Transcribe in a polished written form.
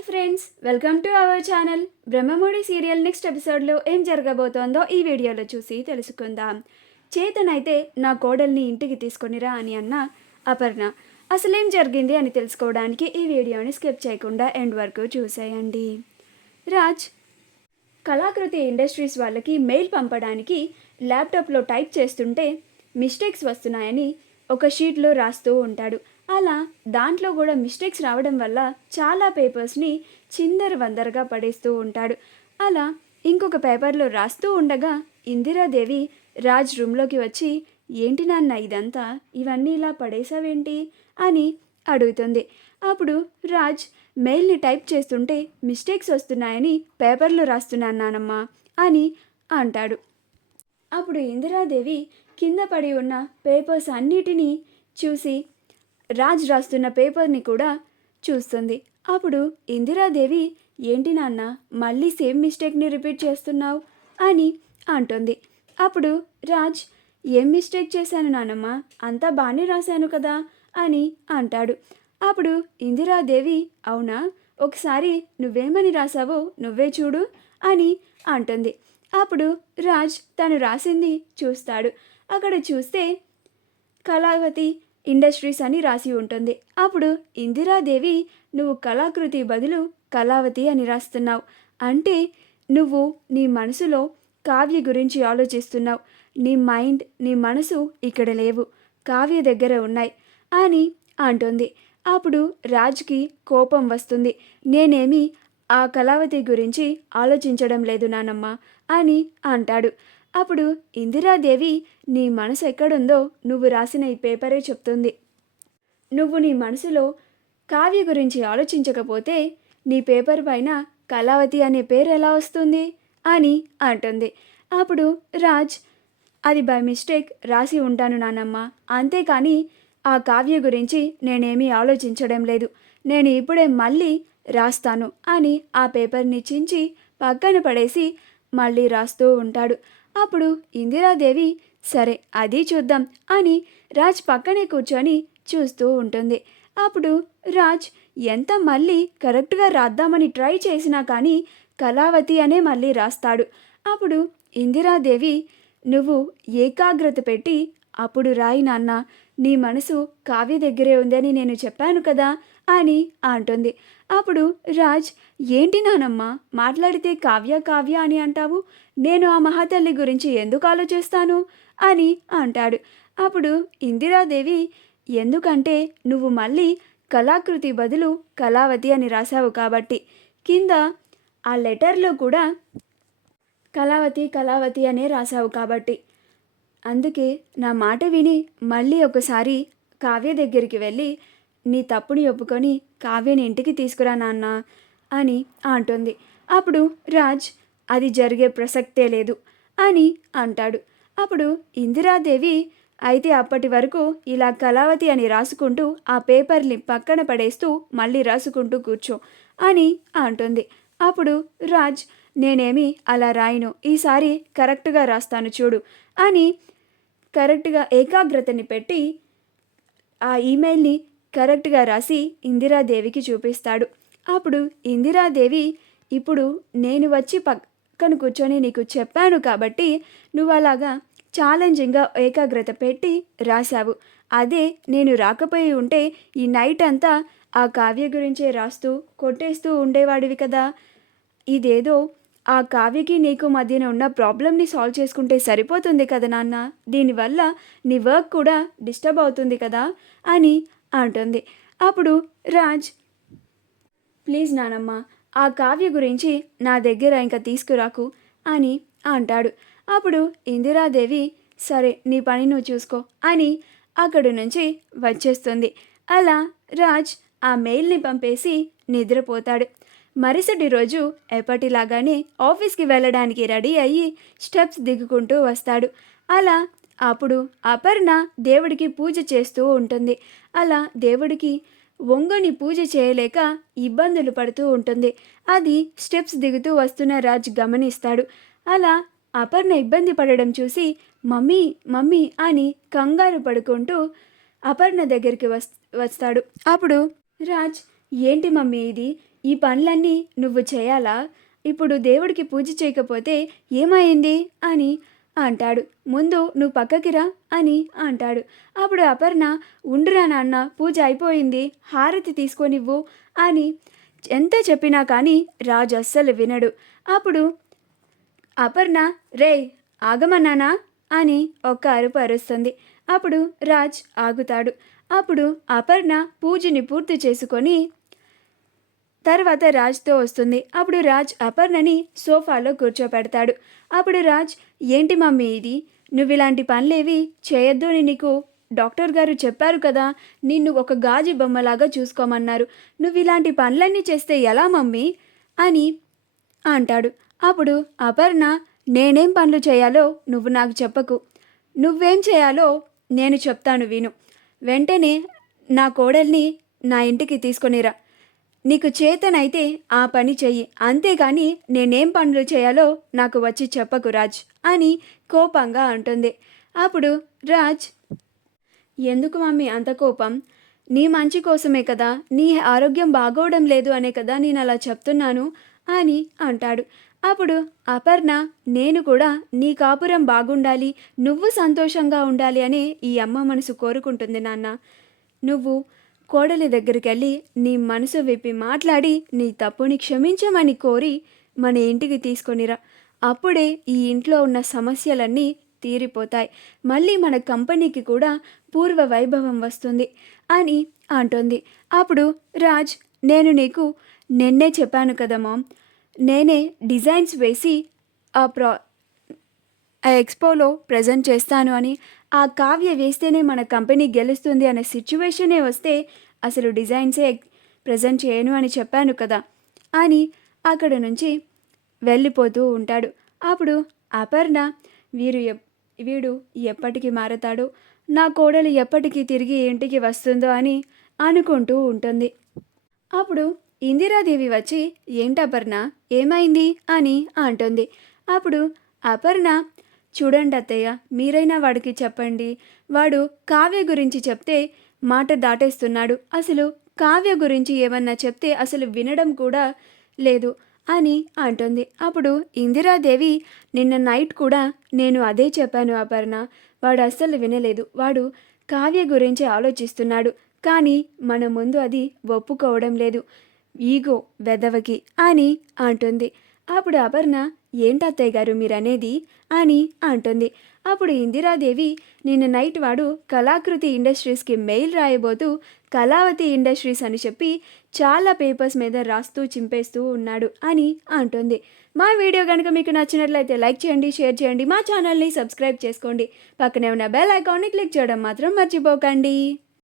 Hi friends, welcome to our channel. Brahmamudi serial next ఎపిసోడ్లో ఏం జరగబోతోందో ఈ వీడియోలో చూసి తెలుసుకుందాం. చేతన్ అయితే నా కోడల్ని ఇంటికి తీసుకొనిరా అని అన్న అపర్ణ. అసలేం జరిగింది అని తెలుసుకోవడానికి ఈ వీడియోని స్కిప్ చేయకుండా ఎండ్ వరకు చూసేయండి. రాజ్ కళాకృతి ఇండస్ట్రీస్ వాళ్ళకి మెయిల్ పంపడానికి ల్యాప్టాప్లో టైప్ చేస్తుంటే మిస్టేక్స్ వస్తున్నాయని ఒక షీట్లో రాస్తూ ఉంటాడు. అలా దాంట్లో కూడా మిస్టేక్స్ రావడం వల్ల చాలా పేపర్స్ని చిందరవందరగా పడేస్తూ ఉంటాడు. అలా ఇంకొక పేపర్లో రాస్తూ ఉండగా ఇందిరాదేవి రాజ్ రూమ్లోకి వచ్చి, ఏంటి నాన్న ఇదంతా, ఇవన్నీ ఇలా పడేసావేంటి అని అడుగుతుంది. అప్పుడు రాజ్ మెయిల్ని టైప్ చేస్తుంటే మిస్టేక్స్ వస్తున్నాయని పేపర్లో రాస్తున్నాను నానమ్మ అని అంటాడు. అప్పుడు ఇందిరాదేవి కింద పడి ఉన్న పేపర్స్ అన్నిటినీ చూసి రాజ్ రాస్తున్న పేపర్ని కూడా చూస్తుంది. అప్పుడు ఇందిరాదేవి, ఏంటి నాన్న మళ్ళీ సేమ్ మిస్టేక్ని రిపీట్ చేస్తున్నావు అని అంటుంది. అప్పుడు రాజ్, ఏం మిస్టేక్ చేశాను నానమ్మ, అంతా బాగానే రాశాను కదా అని అంటాడు. అప్పుడు ఇందిరాదేవి, అవునా, ఒకసారి నువ్వేమని రాసావో నువ్వే చూడు అని అంటుంది. అప్పుడు రాజ్ తను రాసింది చూస్తాడు. అక్కడ చూస్తే కళావతి ఇండస్ట్రీస్ అని రాసి ఉంటుంది. అప్పుడు ఇందిరాదేవి, నువ్వు కళాకృతి బదులు కళావతి అని రాస్తున్నావు, అంటే నువ్వు నీ మనసులో కావ్య గురించి ఆలోచిస్తున్నావు, నీ మైండ్ నీ మనసు ఇక్కడ లేవు, కావ్య దగ్గర ఉన్నాయి అని అంటుంది. అప్పుడు రాజ్కి కోపం వస్తుంది. నేనేమి ఆ కళావతి గురించి ఆలోచించడం లేదు నానమ్మ అని అంటాడు. అప్పుడు ఇందిరాదేవి, నీ మనసు ఎక్కడుందో నువ్వు రాసిన ఈ పేపరే చెప్తుంది. నువ్వు నీ మనసులో కావ్య గురించి ఆలోచించకపోతే నీ పేపర్ పైన కళావతి అనే పేరు ఎలా వస్తుంది అని అంటుంది. అప్పుడు రాజ్, అది బై మిస్టేక్ రాసి ఉంటాను నానమ్మ, అంతేకాని ఆ కావ్య గురించి నేనేమీ ఆలోచించడం లేదు, నేను ఇప్పుడే మళ్ళీ రాస్తాను అని ఆ పేపర్ని చించి పక్కన పడేసి మళ్ళీ రాస్తూ ఉంటాడు. అప్పుడు ఇందిరాదేవి, సరే అది చూద్దాం అని రాజ్ పక్కనే కూర్చొని చూస్తూ ఉంటుంది. అప్పుడు రాజ్ ఎంత మళ్ళీ కరెక్ట్గా రాద్దామని ట్రై చేసినా కానీ కళావతి అనే మళ్ళీ రాస్తాడు. అప్పుడు ఇందిరాదేవి, నువ్వు ఏకాగ్రత పెట్టి అప్పుడు రాయి నాన్న, నీ మనసు కావ్య దగ్గరే ఉందని నేను చెప్పాను కదా అని అంటుంది. అప్పుడు రాజ్, ఏంటి నానమ్మ మాట్లాడితే కావ్య కావ్య అని అంటావు, నేను ఆ మహాతల్లి గురించి ఎందుకు ఆలోచిస్తాను అని అంటాడు. అప్పుడు ఇందిరాదేవి, ఎందుకంటే నువ్వు మళ్ళీ కళాకృతి బదులు కళావతి అని రాశావు కాబట్టి, కింద ఆ లెటర్లో కూడా కళావతి కళావతి అనే రాశావు కాబట్టి, అందుకే నా మాట విని మళ్ళీ ఒకసారి కావ్య దగ్గరికి వెళ్ళి నీ తప్పుని ఒప్పుకొని కావ్యని ఇంటికి తీసుకురా నాన్న అని అంటుంది. అప్పుడు రాజ్, అది జరిగే ప్రసక్తే లేదు అని అంటాడు. అప్పుడు ఇందిరాదేవి, అయితే అప్పటి వరకు ఇలా కళావతి అని రాసుకుంటూ ఆ పేపర్ని పక్కన పడేస్తూ మళ్ళీ రాసుకుంటూ కూర్చో అని అంటుంది. అప్పుడు రాజ్, నేనేమి అలా రాయను, ఈసారి కరెక్ట్గా రాస్తాను చూడు అని కరెక్ట్గా ఏకాగ్రతని పెట్టి ఆ ఈమెయిల్ని కరెక్ట్గా రాసి ఇందిరాదేవికి చూపిస్తాడు. అప్పుడు ఇందిరాదేవి, ఇప్పుడు నేను వచ్చి పక్కన కూర్చొని నీకు చెప్పాను కాబట్టి నువ్వు అలాగా ఛాలెంజింగ్గా ఏకాగ్రత పెట్టి రాశావు, అదే నేను రాకపోయి ఉంటే ఈ నైట్ అంతా ఆ కావ్య గురించే రాస్తూ కొట్టేస్తూ ఉండేవాడివి కదా, ఇదేదో ఆ కావ్యకి నీకు మధ్యన ఉన్న ప్రాబ్లమ్ని సాల్వ్ చేసుకుంటే సరిపోతుంది కదా నాన్న, దీనివల్ల నీ వర్క్ కూడా డిస్టర్బ్ అవుతుంది కదా అని అంటుంది. అప్పుడు రాజ్, ప్లీజ్ నానమ్మ ఆ కావ్య గురించి నా దగ్గర ఇంకా తీసుకురాకు అని అంటాడు. అప్పుడు ఇందిరాదేవి, సరే నీ పని నువ్వు చూసుకో అని అక్కడి నుంచి వచ్చేస్తుంది. అలా రాజ్ ఆ మెయిల్ని పంపేసి నిద్రపోతాడు. మరుసటి రోజు ఎప్పటిలాగానే ఆఫీస్కి వెళ్ళడానికి రెడీ అయ్యి స్టెప్స్ దిగుకుంటూ వస్తాడు. అలా అప్పుడు అపర్ణ దేవుడికి పూజ చేస్తూ ఉంటుంది. అలా దేవుడికి వంగని పూజ చేయలేక ఇబ్బందులు పడుతూ ఉంటుంది. అది స్టెప్స్ దిగుతూ వస్తున్న రాజ్ గమనిస్తాడు. అలా అపర్ణ ఇబ్బంది పడడం చూసి మమ్మీ మమ్మీ అని కంగారు పడుకుంటూ అపర్ణ దగ్గరికి వస్తాడు. అప్పుడు రాజ్, ఏంటి మమ్మీ ఇది, ఈ పనులన్నీ నువ్వు చేయాలా? ఇప్పుడు దేవుడికి పూజ చేయకపోతే ఏమైంది అని అంటాడు. ముందు నువ్వు పక్కకి రా అని అంటాడు. అప్పుడు అపర్ణ, ఉండురా నాన్న, పూజ అయిపోయింది, హారతి తీసుకొనివ్వు అని ఎంత చెప్పినా కానీ రాజు అస్సలు వినడు. అప్పుడు అపర్ణ, రేయ్ ఆగమన్నానా అని ఒక్క అరుపు అరుస్తుంది. అప్పుడు రాజ్ ఆగుతాడు. అప్పుడు అపర్ణ పూజని పూర్తి చేసుకొని తర్వాత రాజ్తో వస్తుంది. అప్పుడు రాజ్ అపర్ణని సోఫాలో కూర్చోపెడతాడు. అప్పుడు రాజ్, ఏంటి మమ్మీ ఇది, నువ్వు ఇలాంటి పనులేవి చేయొద్దు అని నీకు డాక్టర్ గారు చెప్పారు కదా, నిన్ను ఒక గాజు బొమ్మలాగా చూసుకోమన్నారు, నువ్వు ఇలాంటి పనులన్నీ చేస్తే ఎలా మమ్మీ అని అంటాడు. అప్పుడు అపర్ణ, నేనేం పనులు చేయాలో నువ్వు నాకు చెప్పకు, నువ్వేం చేయాలో నేను చెప్తాను విను. వెంటనే నా కోడల్ని నా ఇంటికి తీసుకొనిరా, నీకు చేతనైతే ఆ పని చెయ్యి, అంతేగాని నేనేం పనులు చేయాలో నాకు వచ్చి చెప్పకు రాజ్ అని కోపంగా అంటుంది. అప్పుడు రాజ్, ఎందుకు మమ్మీ అంత కోపం, నీ మంచి కోసమే కదా, నీ ఆరోగ్యం బాగోవడం లేదు అనే కదా నేను అలా చెప్తున్నాను అని అంటాడు. అప్పుడు అపర్ణ, నేను కూడా నీ కాపురం బాగుండాలి, నువ్వు సంతోషంగా ఉండాలి అని ఈ అమ్మ మనసు కోరుకుంటుంది నాన్న. నువ్వు కోడలి దగ్గరికి వెళ్ళి నీ మనసు విప్పి మాట్లాడి నీ తప్పుని క్షమించమని కోరి మన ఇంటికి తీసుకొనిరా, అప్పుడే ఈ ఇంట్లో ఉన్న సమస్యలన్నీ తీరిపోతాయి, మళ్ళీ మన కంపెనీకి కూడా పూర్వ వైభవం వస్తుంది అని అంటుంది. అప్పుడు రాజ్, నేను నీకు నిన్నే చెప్పాను కదా మామ్, నేనే డిజైన్స్ వేసి ఆ ఎక్స్పోలో ప్రజెంట్ చేస్తాను అని, ఆ కావ్య వేస్తేనే మన కంపెనీ గెలుస్తుంది అనే సిచ్యువేషనే వస్తే అసలు డిజైన్సే ప్రజెంట్ చేయను అని చెప్పాను కదా అని అక్కడ నుంచి వెళ్ళిపోతూ ఉంటాడు. అప్పుడు అపర్ణ, వీడు ఎప్పటికీ మారతాడో, నా కోడలు ఎప్పటికీ తిరిగి ఇంటికి వస్తుందో అని అనుకుంటూ ఉంటుంది. అప్పుడు ఇందిరాదేవి వచ్చి, ఏంటపర్ణ ఏమైంది అని అంటుంది. అప్పుడు అపర్ణ, చూడండి అత్తయ్య, మీరైనా వాడికి చెప్పండి, వాడు కావ్య గురించి చెప్తే మాట దాటేస్తున్నాడు, అసలు కావ్య గురించి ఏమన్నా చెప్తే అసలు వినడం కూడా లేదు అని అంటుంది. అప్పుడు ఇందిరాదేవి, నిన్న నైట్ కూడా నేను అదే చెప్పాను అపర్ణ, వాడు అస్సలు వినలేదు, వాడు కావ్య గురించి ఆలోచిస్తున్నాడు, కానీ మన ముందు అది ఒప్పుకోవడం లేదు, ఈగో వెదవకి అని అంటుంది. అప్పుడు అపర్ణ, ఏంటత్తయ్య గారు మీరనేది అని అంటుంది. అప్పుడు ఇందిరాదేవి, నిన్న నైట్ వాడు కళాకృతి ఇండస్ట్రీస్కి మెయిల్ రాయబోతూ కళావతి ఇండస్ట్రీస్ అని చెప్పి చాలా పేపర్స్ మీద రాస్తూ చింపేస్తూ ఉన్నాడు అని అంటుంది. మా వీడియో కనుక మీకు నచ్చినట్లయితే లైక్ చేయండి, షేర్ చేయండి, మా ఛానల్ని సబ్స్క్రైబ్ చేసుకోండి, పక్కనే ఉన్న బెల్ ఐకాన్ని క్లిక్ చేయడం మాత్రం మర్చిపోకండి.